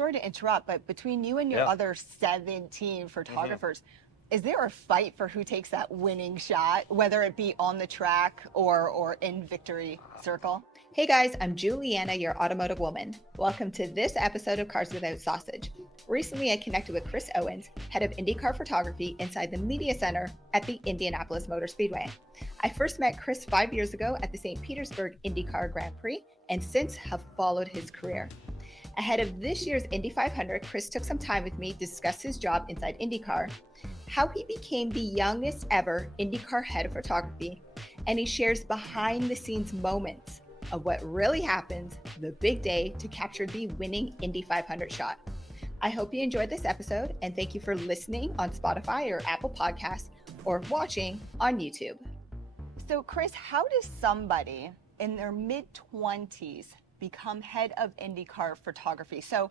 sorry to interrupt, but between you and your Yeah. other 17 photographers, is there a fight for who takes that winning shot, whether it be on the track or in victory circle? Hey guys, I'm Juliana, your automotive woman. Welcome to this episode of Cars Without Sausage. Recently, I connected with Chris Owens, head of IndyCar Photography inside the Media Center at the Indianapolis Motor Speedway. I first met Chris 5 years ago at the St. Petersburg IndyCar Grand Prix and since have followed his career. Ahead of this year's Indy 500, Chris took some time with me to discuss his job inside IndyCar, how he became the youngest ever IndyCar Head of Photography, and he shares behind the scenes moments of what really happens the big day to capture the winning Indy 500 shot. I hope you enjoyed this episode, and thank you for listening on Spotify or Apple Podcasts or watching on YouTube. So Chris, how does somebody in their mid-20s become head of IndyCar photography? So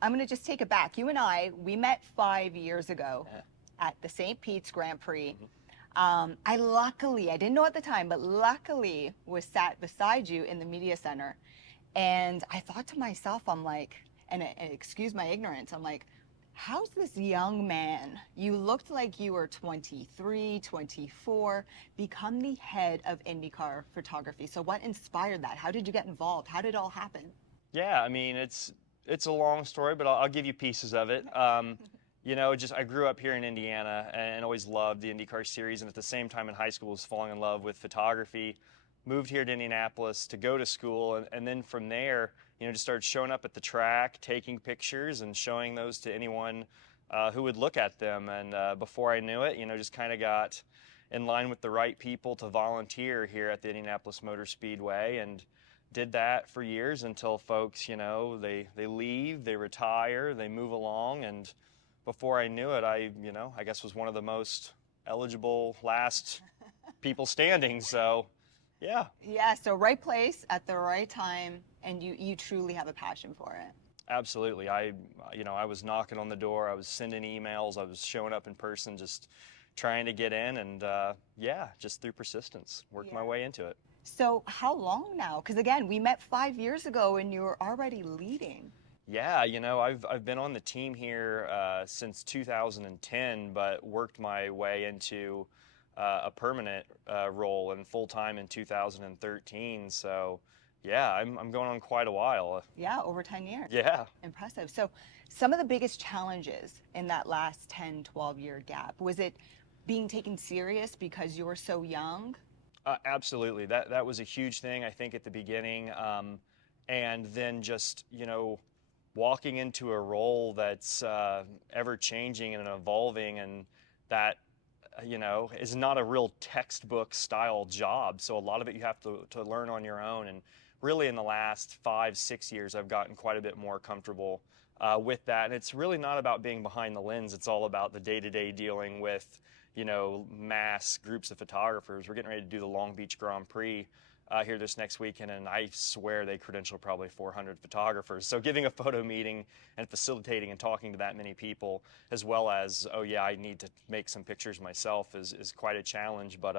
I'm going to just take it back. You and we met 5 years ago at the St. Pete's Grand Prix. I didn't know at the time, but luckily was sat beside you in the media center. And I thought to myself, I'm like, and excuse my ignorance, I'm like, how's this young man, you looked like you were 23, 24, become the head of IndyCar photography? So what inspired that? How did you get involved? How did it all happen? Yeah, I mean, it's a long story, but I'll give you pieces of it. You know, I grew up here in Indiana and always loved the IndyCar series, and at the same time in high school was falling in love with photography. Moved here to Indianapolis to go to school, and then from there, you know, just started showing up at the track, taking pictures and showing those to anyone who would look at them. And before I knew it, you know, just kind of got in line with the right people to volunteer here at the Indianapolis Motor Speedway, and did that for years until folks, you know, they leave, they retire, they move along, and before I knew it, I guess was one of the most eligible last people standing. So, yeah. Yeah, so right place at the right time, and you truly have a passion for it. Absolutely. I was knocking on the door, I was sending emails, I was showing up in person, just trying to get in, and just through persistence, worked my way into it. So how long now? Because again, we met 5 years ago and you were already leading. Yeah, you know, I've been on the team here since 2010, but worked my way into a permanent role and full-time in 2013. So, yeah, I'm going on quite a while. Yeah, over 10 years. Yeah. Impressive. So some of the biggest challenges in that last 10, 12-year gap, was it being taken serious because you were so young? Absolutely. That was a huge thing, I think, at the beginning. And then just, you know, walking into a role that's ever changing and evolving, and that, you know, is not a real textbook style job. So a lot of it you have to learn on your own. And really in the last 5, 6 years, I've gotten quite a bit more comfortable with that. And it's really not about being behind the lens. It's all about the day-to-day dealing with, you know, mass groups of photographers. We're getting ready to do the Long Beach Grand Prix here this next weekend, and I swear they credential probably 400 photographers. So giving a photo meeting and facilitating and talking to that many people, as well as, oh yeah, I need to make some pictures myself, is quite a challenge, but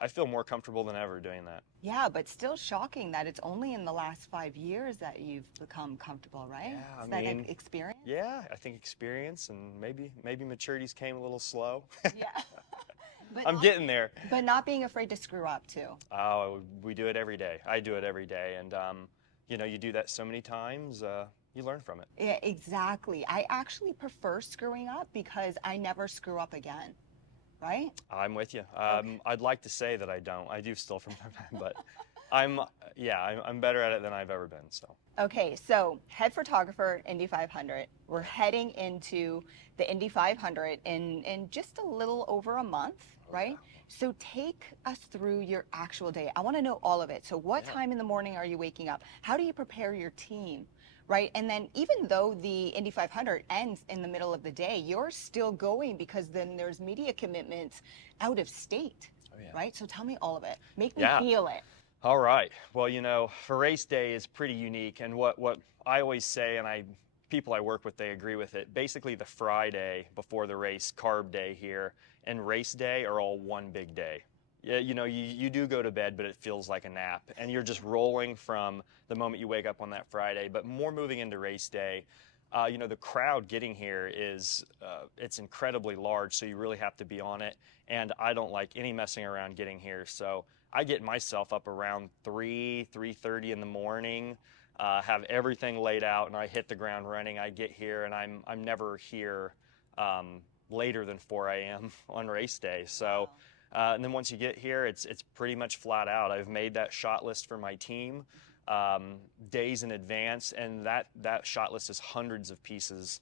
I feel more comfortable than ever doing that. Yeah, but still shocking that it's only in the last 5 years that you've become comfortable, right? Yeah, Is that like experience? Yeah, I think experience, and maybe maturities came a little slow. Yeah. I'm getting there. But not being afraid to screw up too. Oh, we do it every day. I do it every day, and you know, you do that so many times, you learn from it. Yeah, exactly. I actually prefer screwing up because I never screw up again, right? I'm with you. I'd like to say that I don't. I do still from time to time, but I'm better at it than I've ever been. So. Okay, so head photographer, Indy 500. We're heading into the Indy 500 in just a little over a month, right? So take us through your actual day. I want to know all of it. So what time in the morning are you waking up? How do you prepare your team, right? And then even though the Indy 500 ends in the middle of the day, you're still going because then there's media commitments out of state, right? So tell me all of it. Make me feel it. All right. Well, you know, for race day is pretty unique, and what I always say, and people I work with, they agree with it. Basically, the Friday before the race, carb day here, and race day are all one big day. Yeah, you know, you do go to bed, but it feels like a nap, and you're just rolling from the moment you wake up on that Friday. But more moving into race day, you know, the crowd getting here is, it's incredibly large, so you really have to be on it. And I don't like any messing around getting here. So I get myself up around 3:30 in the morning, have everything laid out, and I hit the ground running. I get here, and I'm never here later than 4 a.m. on race day. So, and then once you get here, it's pretty much flat out. I've made that shot list for my team days in advance, and that shot list is hundreds of pieces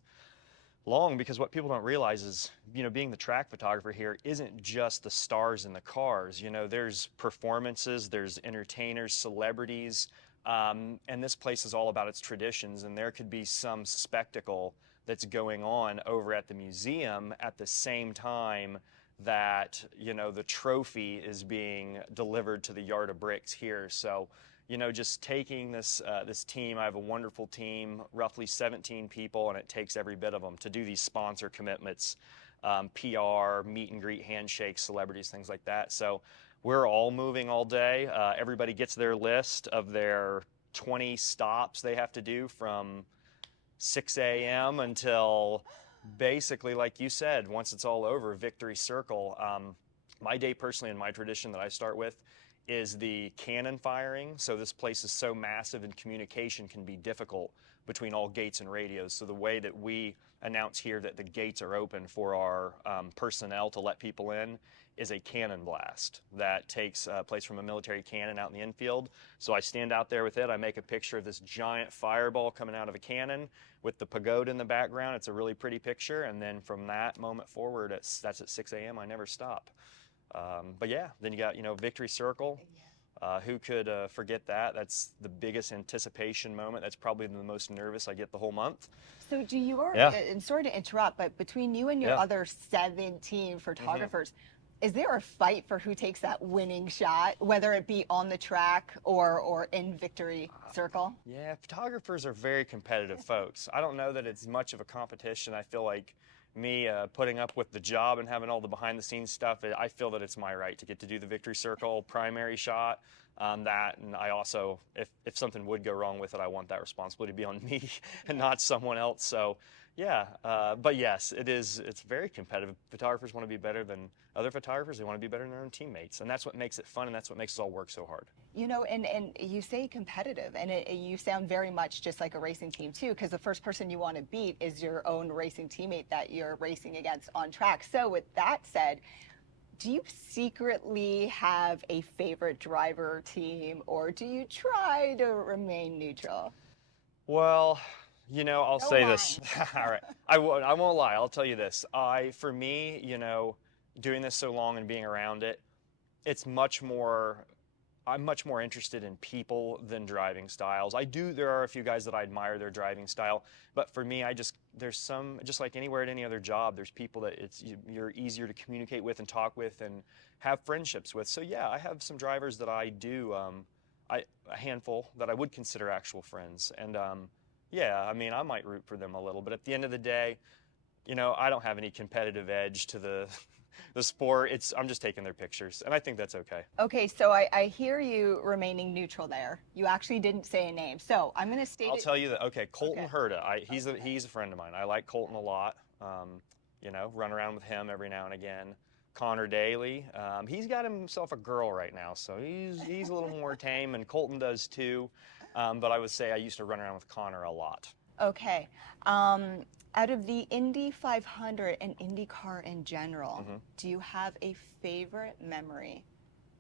long, because what people don't realize is, you know, being the track photographer here isn't just the stars in the cars. You know, there's performances, there's entertainers, celebrities, and this place is all about its traditions, and there could be some spectacle that's going on over at the museum at the same time that, you know, the trophy is being delivered to the yard of bricks here. So, you know, just taking this this team, I have a wonderful team, roughly 17 people, and it takes every bit of them to do these sponsor commitments, PR, meet and greet, handshakes, celebrities, things like that. So we're all moving all day. Everybody gets their list of their 20 stops they have to do from 6 a.m. until basically, like you said, once it's all over, victory circle. My day personally, and my tradition that I start with, is the cannon firing. So this place is so massive and communication can be difficult between all gates and radios. So the way that we announce here that the gates are open for our personnel to let people in is a cannon blast that takes place from a military cannon out in the infield. So I stand out there with it. I make a picture of this giant fireball coming out of a cannon with the pagoda in the background. It's a really pretty picture. And then from that moment forward, that's at 6 a.m. I never stop. But yeah, then you got, you know, victory circle. Who could forget that? That's the biggest anticipation moment. That's probably the most nervous I get the whole month. So do you, and sorry to interrupt, but between you and your other 17 photographers, is there a fight for who takes that winning shot, whether it be on the track or in victory circle? Yeah, photographers are very competitive folks. I don't know that it's much of a competition. I feel like me putting up with the job and having all the behind the scenes stuff, I feel that it's my right to get to do the victory circle primary shot. And I also, if something would go wrong with it, I want that responsibility to be on me and not someone else. So yeah, but yes, it's very competitive. Photographers want to be better than other photographers. They want to be better than their own teammates, and that's what makes it fun, and that's what makes us all work so hard. You know, and you say competitive, and you sound very much just like a racing team too, because the first person you want to beat is your own racing teammate that you're racing against on track. So with that said, do you secretly have a favorite driver team, or do you try to remain neutral? Well, you know, I'll say lying. This. All right, I won't lie. I'll tell you this. For me, you know, doing this so long and being around it, it's much more. I'm much more interested in people than driving styles. There are a few guys that I admire their driving style, but for me, there's some, just like anywhere at any other job, there's people that you're easier to communicate with and talk with and have friendships with. So yeah, I have some drivers that I do, a handful that I would consider actual friends. And yeah, I mean, I might root for them a little, but at the end of the day, you know, I don't have any competitive edge to the sport. I'm just taking their pictures, and I think that's okay. Okay, so I hear you remaining neutral there. You actually didn't say a name, so I'm going to state I'll tell you that. Okay, Colton Okay. Herta. He's a friend of mine. I like Colton a lot. You know, run around with him every now and again. Connor Daly. He's got himself a girl right now, so he's a little more tame, and Colton does too. But I would say I used to run around with Connor a lot. Okay. Out of the Indy 500 and IndyCar in general, do you have a favorite memory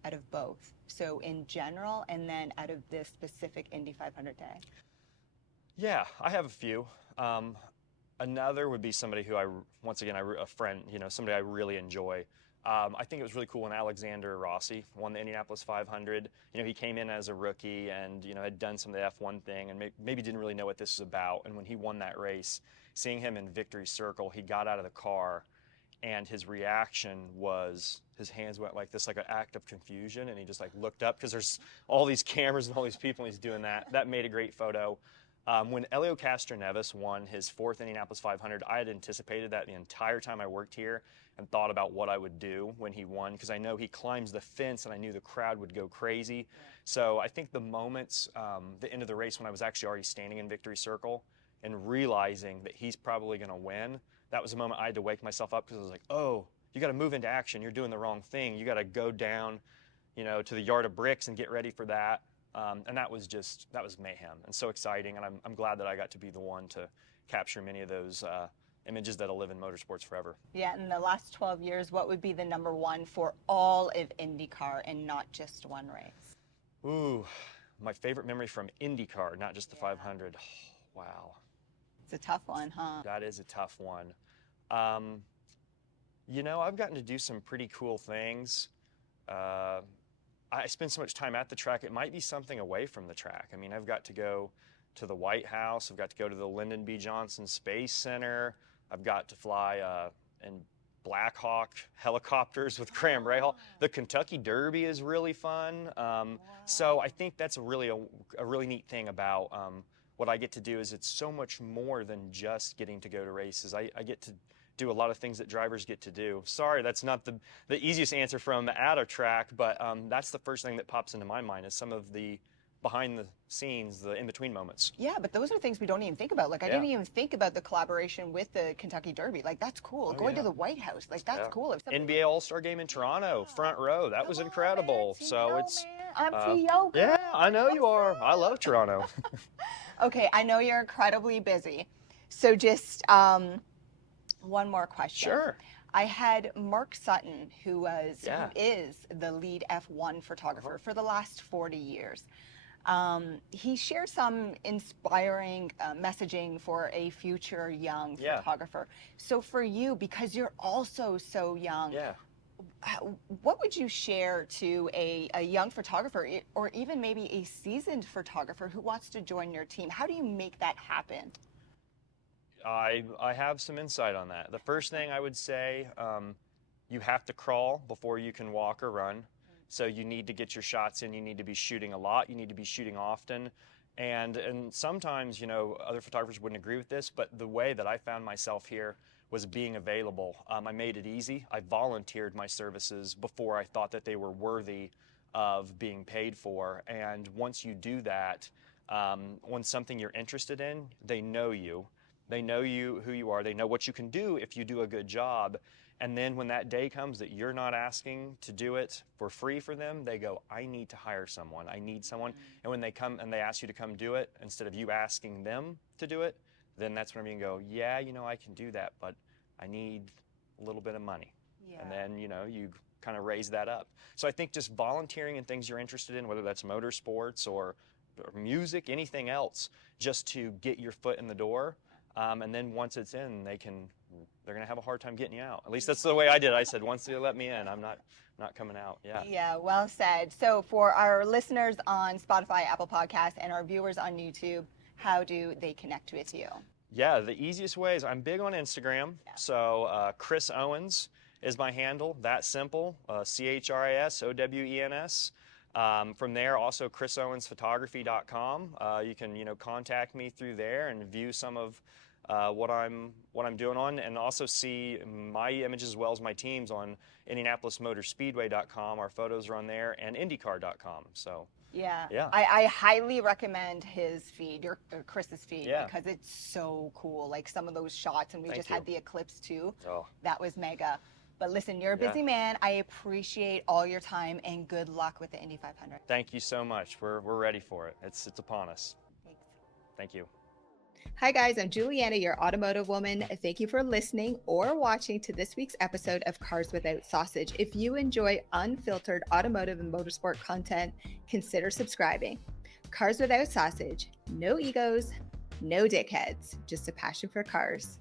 out of both? So in general, and then out of this specific Indy 500 day? Yeah, I have a few. Another would be somebody who a friend, you know, somebody I really enjoy. I think it was really cool when Alexander Rossi won the Indianapolis 500. You know, he came in as a rookie and, you know, had done some of the F1 thing and maybe didn't really know what this was about. And when he won that race, seeing him in victory circle, he got out of the car and his reaction was his hands went like this, like an act of confusion. And he just like looked up because there's all these cameras and all these people and he's doing that. That made a great photo. When Elio Castroneves won his 4th Indianapolis 500, I had anticipated that the entire time I worked here and thought about what I would do when he won, because I know he climbs the fence and I knew the crowd would go crazy. Yeah. So I think the moments, the end of the race when I was actually already standing in victory circle, and realizing that he's probably going to win, that was a moment I had to wake myself up, because I was like, oh, you got to move into action. You're doing the wrong thing. You got to go down, you know, to the yard of bricks and get ready for that. And that was mayhem and so exciting. And I'm glad that I got to be the one to capture many of those images that'll live in motorsports forever. Yeah, in the last 12 years, what would be the number one for all of IndyCar and not just one race? Ooh, my favorite memory from IndyCar, not just the 500. Oh, wow. It's a tough one, huh? That is a tough one. You know, I've gotten to do some pretty cool things. I spend so much time at the track, it might be something away from the track. I mean, I've got to go to the White House, I've got to go to the Lyndon B. Johnson Space Center, I've got to fly in Black Hawk helicopters with Graham Rahal. The Kentucky Derby is really fun. So I think that's a really neat thing about what I get to do, is it's so much more than just getting to go to races. I get to do a lot of things that drivers get to do. Sorry, that's not the easiest answer from at a track, but that's the first thing that pops into my mind, is some of the behind the scenes, the in-between moments. Yeah, but those are things we don't even think about. Like, I didn't even think about the collaboration with the Kentucky Derby. Like, that's cool. Going to the White House, like, that's cool. NBA All-Star Game in Toronto, front row. That was incredible. So it's... I'm Tio. Yeah, I know you are. I love Toronto. Okay, I know you're incredibly busy. So just one more question. Sure. I had Mark Sutton, who is the lead F1 photographer for the last 40 years. He shared some inspiring messaging for a future young photographer. So for you, because you're also so young, what would you share to a young photographer, or even maybe a seasoned photographer who wants to join your team? How do you make that happen? I have some insight on that. The first thing I would say, you have to crawl before you can walk or run. So you need to get your shots in. You need to be shooting a lot. You need to be shooting often. And sometimes, you know, other photographers wouldn't agree with this, but the way that I found myself here was being available. I made it easy. I volunteered my services before I thought that they were worthy of being paid for. And once you do that, when something you're interested in, they know you. They know who you are. They know what you can do if you do a good job. And then when that day comes that you're not asking to do it for free for them, they go, I need to hire someone. I need someone. And when they come and they ask you to come do it, instead of you asking them to do it, then that's when you can go, yeah, you know, I can do that, but I need a little bit of money. And then, you know, you kind of raise that up. So I think just volunteering in things you're interested in, whether that's motorsports or music, anything else, just to get your foot in the door. And then once it's in, they're going to have a hard time getting you out. At least that's the way I did. I said, once they let me in, I'm not coming out. Yeah, well said. So for our listeners on Spotify, Apple Podcasts, and our viewers on YouTube, how do they connect with you? Yeah, the easiest way is I'm big on Instagram. So Chris Owens is my handle. That simple. ChrisOwens. From there, also ChrisOwensPhotography.com. You can, you know, contact me through there and view some of what I'm doing on, and also see my images as well as my team's on Indianapolis Motor Speedway.com. Our photos are on there, and IndyCar.com. So I highly recommend his feed, Chris's feed, because it's so cool. Like some of those shots, and we just had the eclipse too. That was mega. But listen, you're a busy man. I appreciate all your time, and good luck with the Indy 500. Thank you so much. We're ready for it. It's upon us. Thanks. Thank you. Hi guys, I'm Juliana, your automotive woman. Thank you for listening or watching to this week's episode of Cars Without Sausage. If you enjoy unfiltered automotive and motorsport content, consider subscribing. Cars Without Sausage, no egos, no dickheads, just a passion for cars.